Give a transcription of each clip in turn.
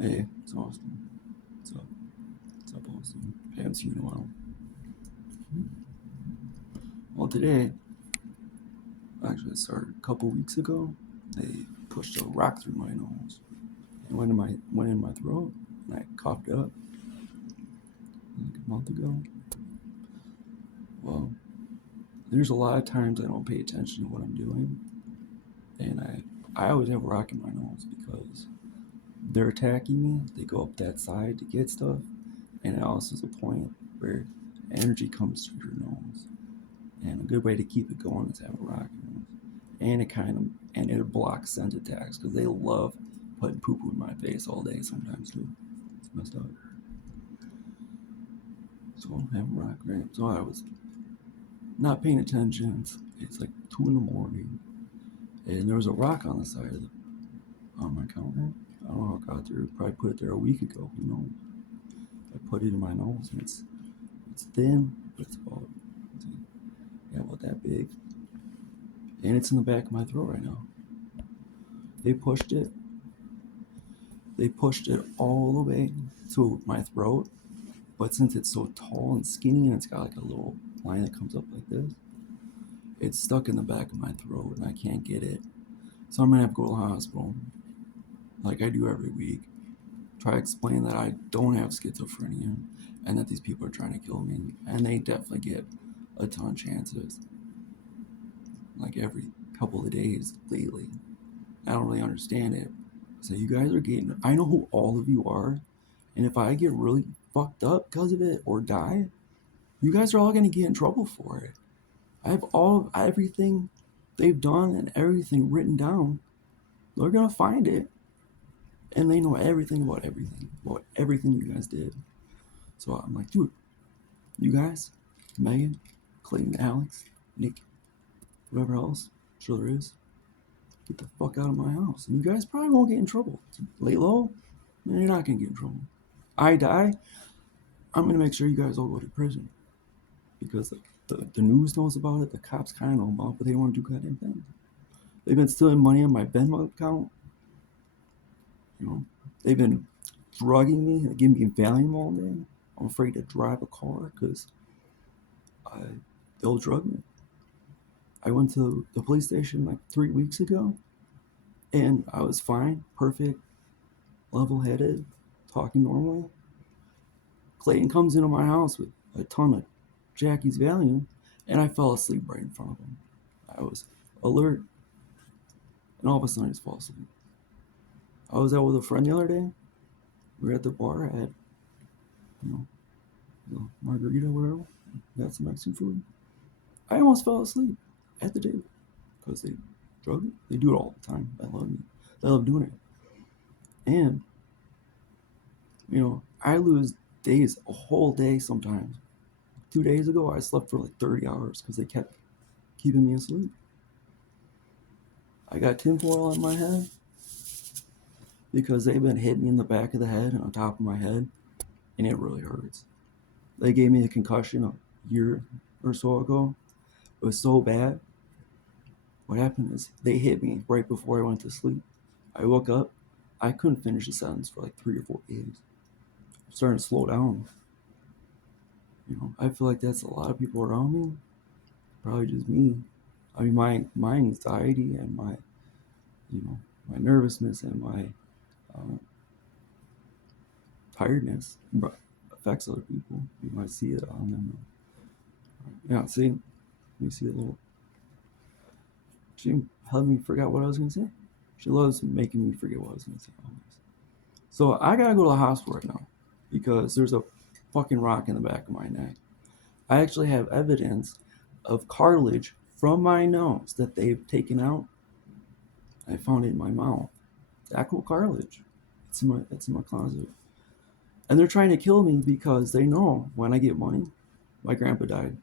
Hey, it's Austin. What's up? What's up, Austin? Haven't seen you in a while. Well, today, actually, it started a couple weeks ago. They pushed a rock through my nose. It went in my throat, and I coughed up like a month ago. Well, there's a lot of times I don't pay attention to what I'm doing, and I always have a rock in my nose because they're attacking me. They go up that side to get stuff, and it also is a point where energy comes through your nose. And a good way to keep it going is have a rock in it. And it blocks scent attacks because they love putting poo poo in my face all day sometimes too. It's messed up. So I have a rock, right? So I was not paying attention. It's like 2 in the morning, and there was a rock on the side of on my counter. I don't know how it got there. Probably put it there a week ago. I put it in my nose, and it's thin, but about that big, and it's in the back of my throat right now. They pushed it. They pushed it all the way to my throat, but since it's so tall and skinny and it's got like a little line that comes up like this, it's stuck in the back of my throat and I can't get it. So I'm gonna have to go to the hospital, like I do every week. Try to explain that I don't have schizophrenia and that these people are trying to kill me, and they definitely get a ton of chances, like every couple of days lately. I don't really understand it. So you guys are getting. I know who all of you are, and if I get really fucked up because of it or die, you guys are all gonna get in trouble for it. I have everything they've done and everything written down. They're gonna find it, and they know about everything you guys did. So I'm like, dude, you guys, Megan, Clayton, Alex, Nick, whoever else, sure there is, get the fuck out of my house. And you guys probably won't get in trouble. Lay low, you're not gonna get in trouble. I die, I'm gonna make sure you guys all go to prison because the news knows about it, the cops kind of know about it, but they don't want to do goddamn thing. They've been stealing money on my Venmo account. You know, they've been drugging me and giving me Valium all day. I'm afraid to drive a car because they'll drug me. I went to the police station like 3 weeks ago, and I was fine, perfect, level-headed, talking normally. Clayton comes into my house with a ton of Jackie's Valium, and I fell asleep right in front of him. I was alert, and all of a sudden I just fall asleep. I was out with a friend the other day. We were at the bar. I had, you know, margarita, whatever. Got some Mexican food. I almost fell asleep at the table because they drug me. They do it all the time. I love me. They love doing it. And, I lose days, a whole day sometimes. 2 days ago, I slept for like 30 hours because they kept keeping me asleep. I got tinfoil on my head because they've been hitting me in the back of the head and on top of my head, and it really hurts. They gave me a concussion a year or so ago. It was so bad. What happened is they hit me right before I went to sleep. I woke up. I couldn't finish a sentence for like 3 or 4 days. I'm starting to slow down. I feel like that's a lot of people around me. Probably just me. I mean, my anxiety and my nervousness and my uh, tiredness affects other people. You might see it on them. Yeah, see, you see a little. She helped me forget what I was gonna say. She loves making me forget what I was gonna say always. So I gotta go to the hospital right now because there's a fucking rock in the back of my neck. I actually have evidence of cartilage from my nose that they've taken out. I found it in my mouth. It's actual cartilage. It's in my closet. And they're trying to kill me because they know when I get money. My grandpa died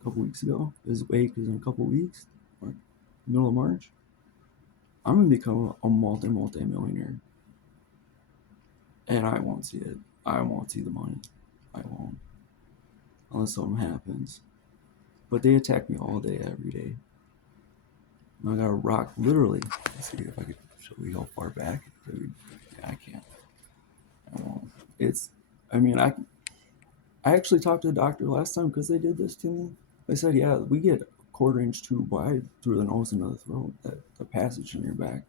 a couple weeks ago. His wake is in a couple weeks, or middle of March. I'm gonna become a multi millionaire, and I won't see it. I won't see the money. I won't, unless something happens. But they attack me all day, every day. And I got a rock, literally. Let's see if I can show you how far back. I can't. I won't. I actually talked to the doctor last time because they did this to me. They said, yeah, we get a quarter-inch tube wide through the nose into the throat. That the passage in your back,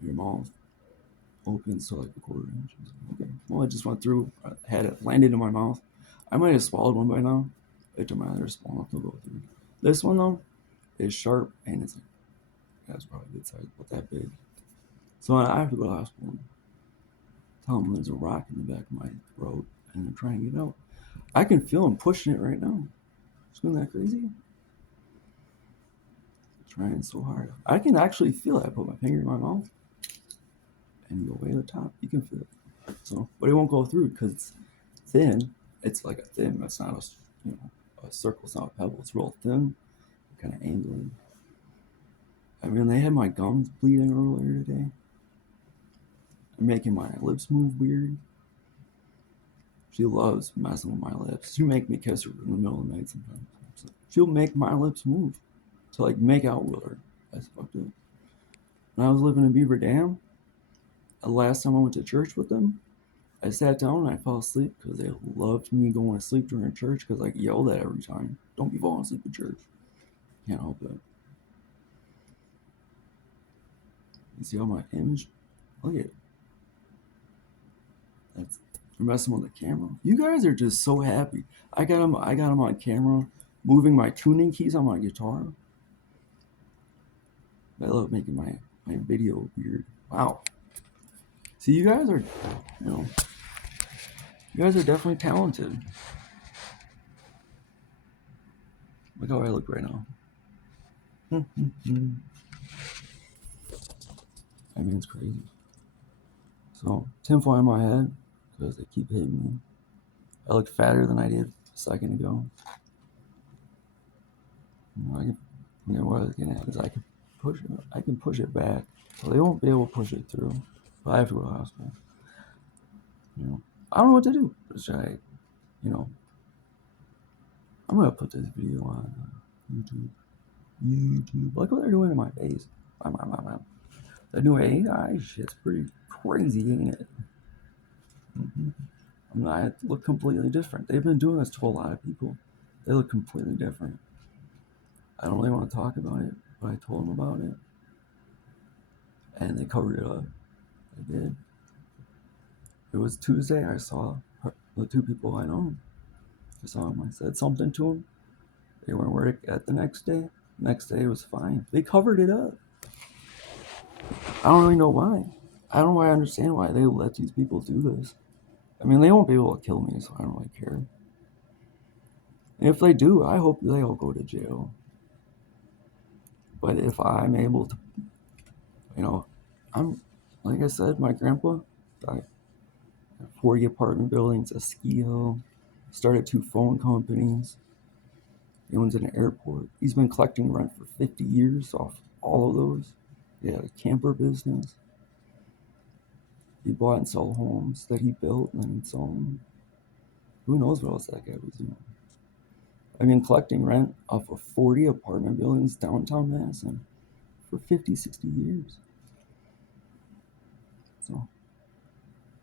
your mouth opens to like a quarter inch. Okay. Well, I just went through, had it landed in my mouth. I might have swallowed one by now. It don't matter. It's small enough to go through. This one though is sharp and it's like, that's probably a good size, but that big. So I have to go to the hospital. Tell them there's a rock in the back of my throat and they're trying to get out. I can feel them pushing it right now. Isn't that crazy? Trying so hard. I can actually feel it. I put my finger in my mouth and go way to the top. You can feel it. So, but it won't go through because it's thin. It's like a thin. It's not a circle. It's not a pebble. It's real thin, kind of angling. I mean, they had my gums bleeding earlier today. And making my lips move weird. She loves messing with my lips. She'll make me kiss her in the middle of the night sometimes. So she'll make my lips move to like make out with her. That's fucked up. When I was living in Beaver Dam, the last time I went to church with them, I sat down and I fell asleep because they loved me going to sleep during church because I yelled at every time. Don't be falling asleep at church. Can't help it. You see all my image? Look at it. That's you're messing with the camera. You guys are just so happy. I got them on camera, moving my tuning keys on my guitar. I love making my video weird. Wow. See, you guys are, you guys are definitely talented. Look how I look right now. I mean, it's crazy. So, tinfoil in my head because they keep hitting me. I look fatter than I did a second ago. What I was getting at is I can push it back. So they won't be able to push it through. But I have to go to the hospital. I don't know what to do. Should I, I'm gonna put this video on YouTube. Look what they're doing to my face. The new AI shit's pretty crazy, ain't it? I look completely different. They've been doing this to a lot of people. They look completely different. I don't really want to talk about it, but I told them about it. And they covered it up. They did. It was Tuesday. I saw the two people I know. I saw them. I said something to them. They weren't work at the next day. Next day it was fine. They covered it up. I don't really know why. I don't really understand why they let these people do this. I mean, they won't be able to kill me, so I don't really care. And if they do, I hope they all go to jail. But if I'm able to, I'm, like I said, my grandpa died. 40 apartment buildings, a ski hill, started 2 phone companies. He owns an airport. He's been collecting rent for 50 years off all of those. He had a camper business. He bought and sold homes that he built and then he'd sell them. Who knows what else that guy was doing? I mean, collecting rent off of 40 apartment buildings downtown Madison for 50, 60 years. So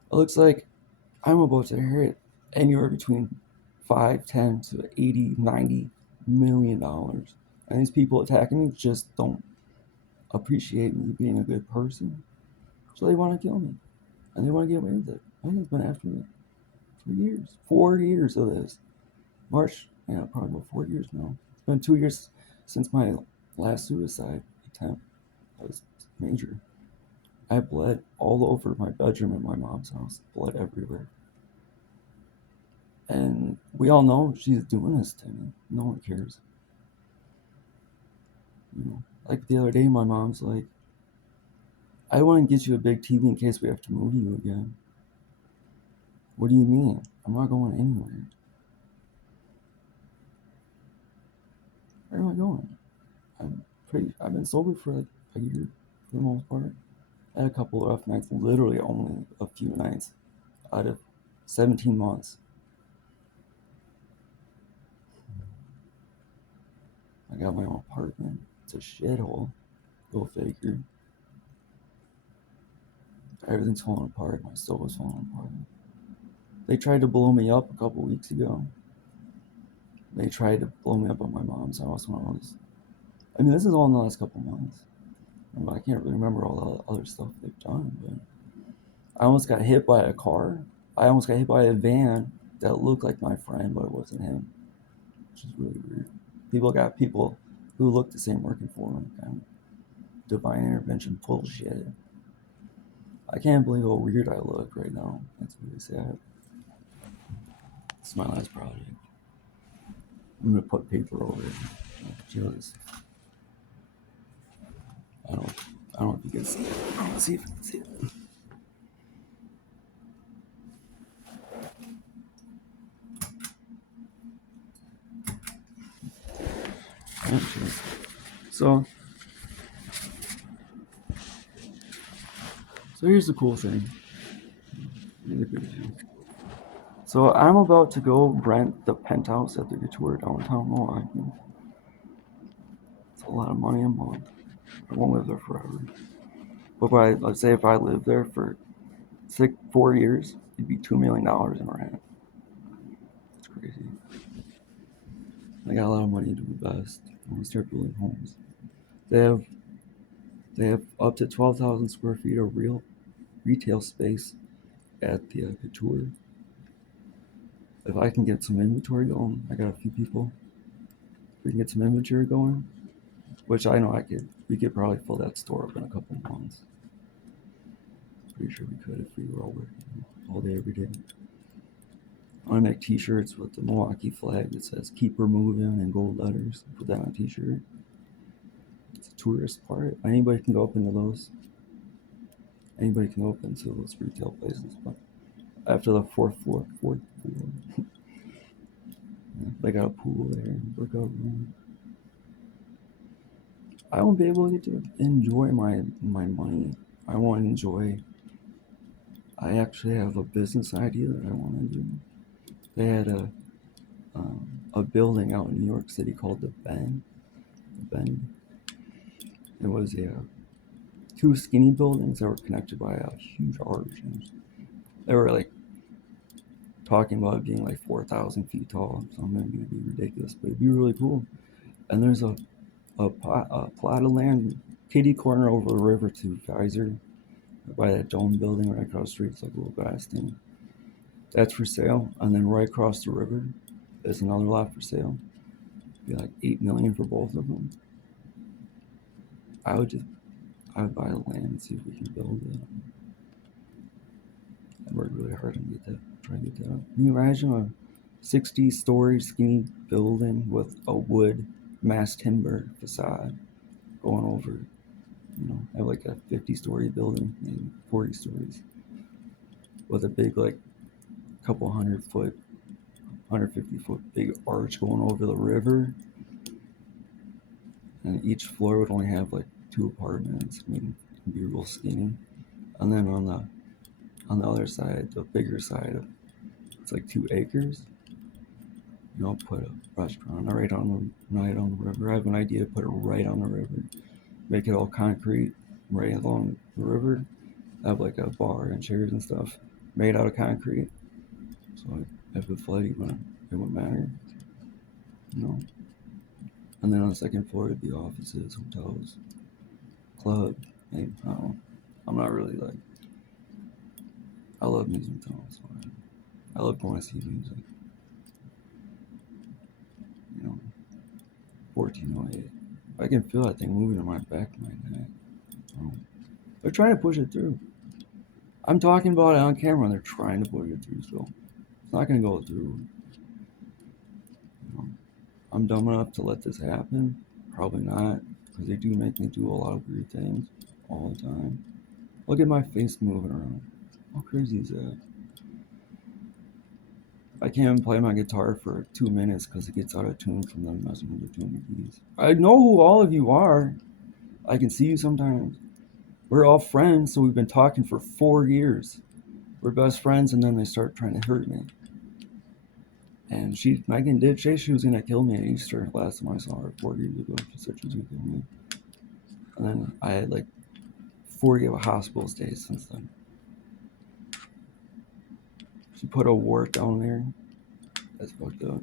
it looks like I'm about to inherit anywhere between 5, 10 to 80, 90 million dollars. And these people attacking me just don't appreciate me being a good person. So they want to kill me. And they want to get away with it. I think it's been after me for years. 4 years of this. March, probably about 4 years now. It's been 2 years since my last suicide attempt. That was major. I bled all over my bedroom at my mom's house. Blood everywhere. And we all know she's doing this to me. No one cares. Like the other day, my mom's like, I want to get you a big TV in case we have to move you again. What do you mean? I'm not going anywhere. Where am I going? I've been sober for like a year for the most part. I had a couple of rough nights, literally only a few nights out of 17 months. I got my own apartment. It's a shithole. Go figure. Everything's falling apart. My stove is falling apart. They tried to blow me up a couple weeks ago. They tried to blow me up at my mom's house when I was. I mean, this is all in the last couple months. I can't really remember all the other stuff they've done, but I almost got hit by a car. I almost got hit by a van that looked like my friend, but it wasn't him, which is really weird. People who look the same working for him. Kind of divine intervention bullshit. I can't believe how weird I look right now. That's really sad. It's my last project. I'm gonna put paper over it. Just, I don't know if you can see it. Let's see if you can see it. So here's the cool thing. So I'm about to go rent the penthouse at the Couture downtown Milwaukee. It's a lot of money a month. I won't live there forever. But let's say if I live there for 4 years, it'd be $2 million in rent. It's crazy. I got a lot of money to invest when we start building homes. They have up to 12,000 square feet of real retail space at the Couture. If I can get some inventory going, I got a few people. We can get some inventory going, which I know we could probably fill that store up in a couple of months. Pretty sure we could if we were all working all day, every day. I want to make t-shirts with the Milwaukee flag that says "Keep her moving" in gold letters. Put that on a t-shirt. It's a tourist part. Anybody can go up into those. Anybody can go up into those retail places, but after the fourth floor, they got a pool there, workout room. I won't be able to enjoy my money. I won't enjoy. I actually have a business idea that I want to do. They had a building out in New York City called the Bend. It was two skinny buildings that were connected by a huge arch. And they were like talking about it being like 4,000 feet tall. So I'm gonna be ridiculous, but it'd be really cool. And there's a plot of land, kitty corner over the river to Geyser, by that dome building right across the street. It's like a little grass thing. That's for sale. And then right across the river, there's another lot for sale. It'd be like $8 million for both of them. I would buy the land and see if we can build it. I worked really hard on trying to get that up. Can you imagine a 60-story skinny building with a wood mass timber facade going over? Have like a 50-story building, maybe 40 stories, with a big like couple 100-foot, 150-foot big arch going over the river, and each floor would only have like 2 apartments. I mean, it'd be real skinny. And then on the other side, the bigger side, it's like 2 acres. Put a restaurant right on the river. I have an idea to put it right on the river, make it all concrete right along the river. Have like a bar and chairs and stuff made out of concrete. So if it flooded, it wouldn't matter. And then on the second floor it'd be offices, hotels, club. Maybe, I don't know. I'm not really like. I love music tunnels. I love going to see music. 1408. I can feel that thing moving in my back of my neck. They're trying to push it through. I'm talking about it on camera and they're trying to push it through, so it's not going to go through. I'm dumb enough to let this happen? Probably not, because they do make me do a lot of weird things all the time. Look at my face moving around. How crazy is that? I can't even play my guitar for 2 minutes because it gets out of tune from them messing with the tuning keys. I know who all of you are. I can see you sometimes. We're all friends, so we've been talking for 4 years. We're best friends, and then they start trying to hurt me. And Megan did say she was going to kill me at Easter last time I saw her 4 years ago. She said she was going to kill me. And then I had like 40 of a hospital stays since then. She put a wart down there. That's fucked up.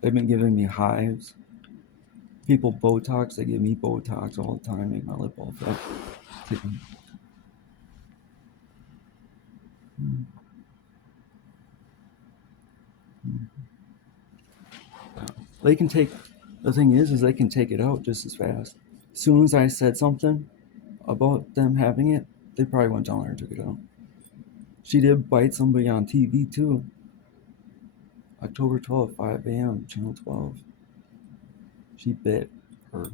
They've been giving me hives. People Botox, they give me Botox all the time, make my lip all fat. They can take, the thing is they can take it out just as fast. As soon as I said something about them having it, they probably went down there and took it out. She did bite somebody on TV too. October 12th, 5 a.m., Channel 12. She bit her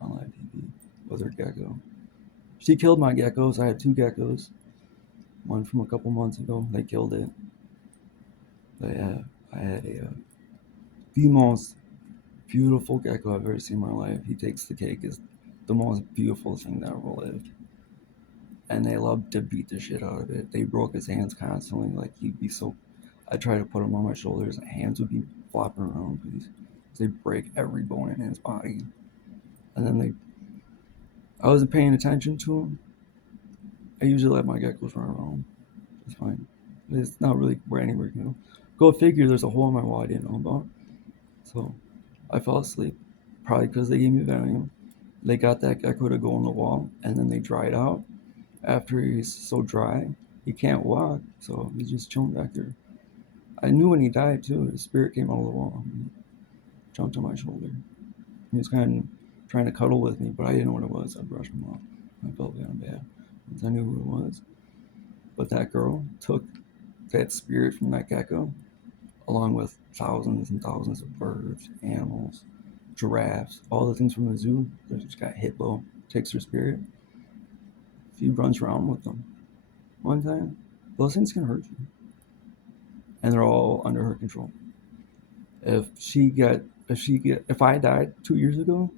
on live TV with her gecko. She killed my geckos. I had 2 geckos. One from a couple months ago. They killed it. But yeah, I had the most beautiful gecko I've ever seen in my life. He takes the cake as the most beautiful thing that ever lived. And they loved to beat the shit out of it. They broke his hands constantly. Like, he'd be so... I tried to put him on my shoulders, and hands would be flopping around because they break every bone in his body. And then I wasn't paying attention to him. I usually let my geckos run around. It's fine. It's not really anywhere, you know. Go figure, there's a hole in my wall I didn't know about. So I fell asleep. Probably because they gave me Valium. They got that gecko to go on the wall, and then they dried out. After he's so dry, he can't walk, so he's just chilling back there. I knew when he died too. His spirit came out of the wall. He jumped on my shoulder. He was kind of trying to cuddle with me, but I didn't know what it was. I brushed him off. I felt kind of bad because I knew who it was. But that girl took that spirit from that gecko, along with thousands and thousands of birds, animals, giraffes, all the things from the zoo. She's got hippo, takes her spirit. She runs around with them. One time, those things can hurt you, and they're all under her control. If I died 2 years ago,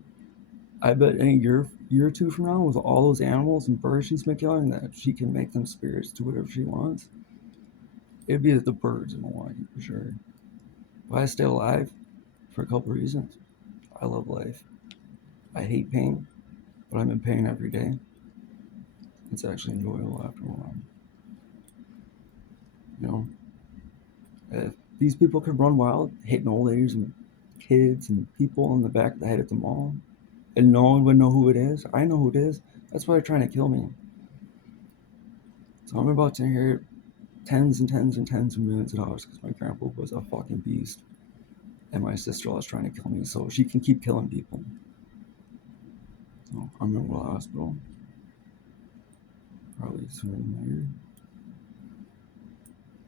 I bet in a year or two from now, with all those animals and birds she's been killing, that she can make them spirits do whatever she wants. It'd be the birds in Milwaukee for sure. But I stay alive for a couple reasons. I love life. I hate pain, but I'm in pain every day. It's actually enjoyable after a while. You know, if these people could run wild, hitting old ladies and kids and people in the back of the head at the mall, and no one would know who it is. I know who it is. That's why they're trying to kill me. So I'm about to inherit tens and tens and tens of millions of dollars because my grandpa was a fucking beast. And my sister-in-law is trying to kill me so she can keep killing people. So I'm in the hospital. Probably sooner than later.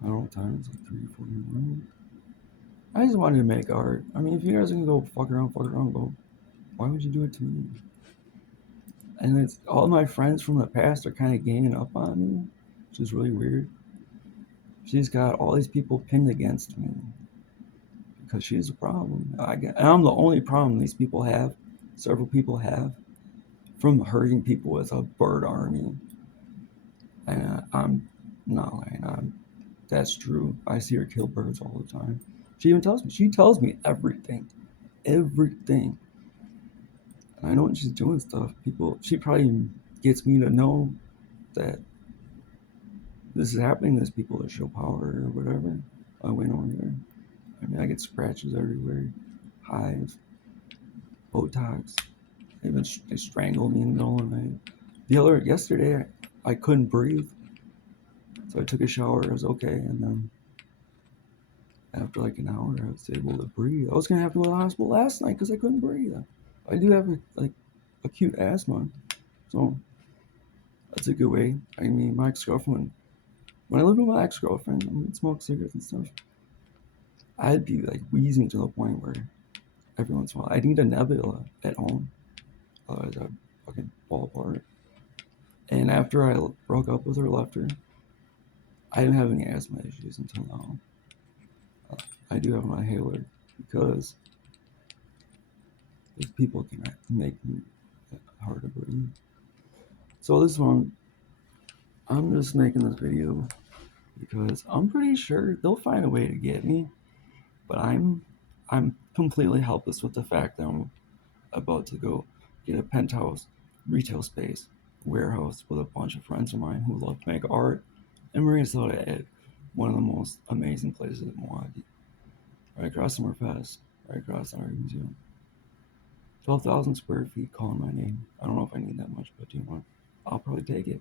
I don't know what time. It's like 3 or 4 in the morning. I just wanted to make art. I mean, if you guys are gonna go fuck around, go. Why would you do it to me? And it's all my friends from the past are kind of ganging up on me, which is really weird. She's got all these people pinned against me because she's a problem. And I'm the only problem these people have. Several people have from hurting people with a bird army. And I'm not lying. That's true. I see her kill birds all the time. She even tells me. She tells me everything. Everything. And I know when she's doing stuff, she probably gets me to know that this is happening. There's people that show power or whatever. I went over there. I mean, I get scratches everywhere, hives, Botox. They strangled me in the middle of the night. Yesterday, I couldn't breathe. So I took a shower. I was okay. And then after like an hour, I was able to breathe. I was going to have to go to the hospital last night because I couldn't breathe. I do have acute asthma. So that's a good way. I mean, my ex-girlfriend, when I lived with my ex-girlfriend and we'd smoke cigarettes and stuff, I'd be like wheezing to the point where every once in a while I need a nebula at home. Otherwise I'd fucking fall apart. And after I broke up with her, left her, I didn't have any asthma issues until now. I do have an inhaler because these people can make me hard to breathe. So this one, I'm just making this video because I'm pretty sure they'll find a way to get me, but I'm completely helpless with the fact that I'm about to go get a penthouse retail space warehouse with a bunch of friends of mine who love to make art, and we're gonna sell it at one of the most amazing places in Milwaukee. Right across from our fest, right across from our museum. 12,000 square feet calling my name. I don't know if I need that much, but you know what? I'll probably take it.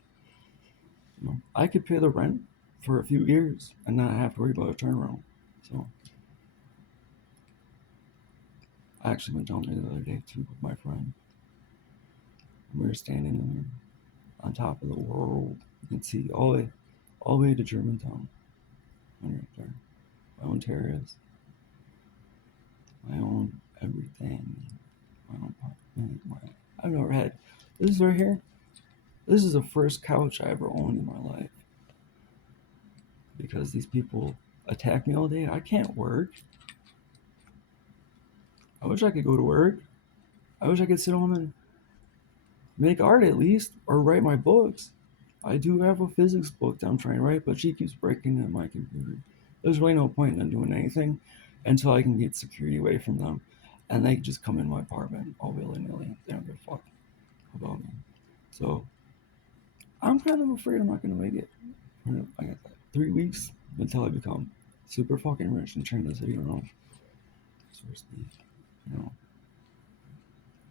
You know, I could pay the rent for a few years and not have to worry about a turnaround. So I actually went down there the other day too with my friend. We were standing in there on top of the world. You can see all the way to Germantown. Right there. My own terrace. My own everything. My own I've never had this is right here. This is the first couch I ever owned in my life. Because these people attack me all day. I can't work. I wish I could go to work. I wish I could sit home and make art at least, or write my books. I do have a physics book that I'm trying to write, but she keeps breaking in my computer. There's really no point in doing anything until I can get security away from them. And they just come in my apartment all willy-nilly. They don't give a fuck about me. So I'm kind of afraid I'm not going to make it. I got that 3 weeks until I become super fucking rich and turn the city around. So to speak. You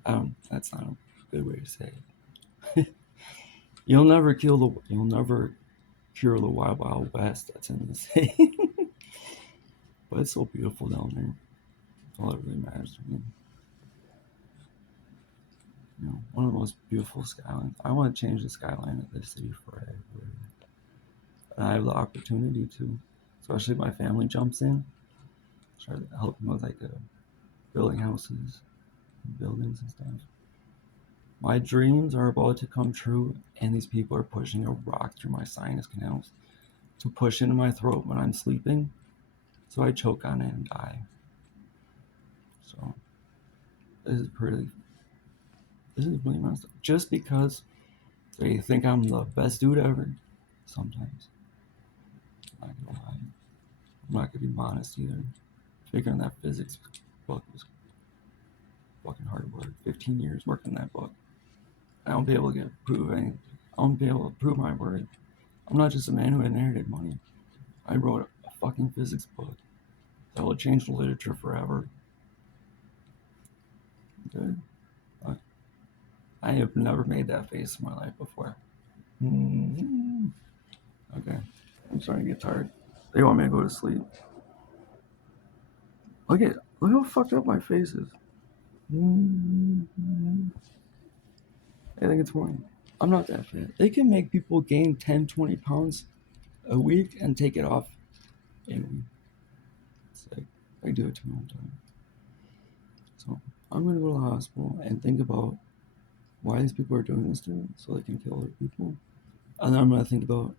know. That's not a good way to say it. You'll never cure the wild wild west that's in the city. But it's so beautiful down there. That's all that really matters to me. You know, one of the most beautiful skylines. I want to change the skyline of this city forever. And I have the opportunity to, especially if my family jumps in, try to help them with building houses, buildings and stuff. My dreams are about to come true, and these people are pushing a rock through my sinus canals to push into my throat when I'm sleeping, so I choke on it and die. So this is really messed up. Just because they think I'm the best dude ever, sometimes. I'm not gonna lie. I'm not gonna be modest either. Figuring that physics book was fucking hard work. 15 years working that book. I won't be able to prove anything. I won't be able to prove my word. I'm not just a man who inherited money. I wrote a fucking physics book that will change the literature forever. Good. I have never made that face in my life before. Mm-hmm. Okay. I'm starting to get tired. They want me to go to sleep. Look how fucked up my face is. Mm-hmm. I think it's morning. I'm not that fat. They can make people gain 10, 20 pounds a week and take it off in a week. It's like, I do it to my own time. So I'm going to go to the hospital and think about why these people are doing this to me so they can kill other people. And then I'm going to think about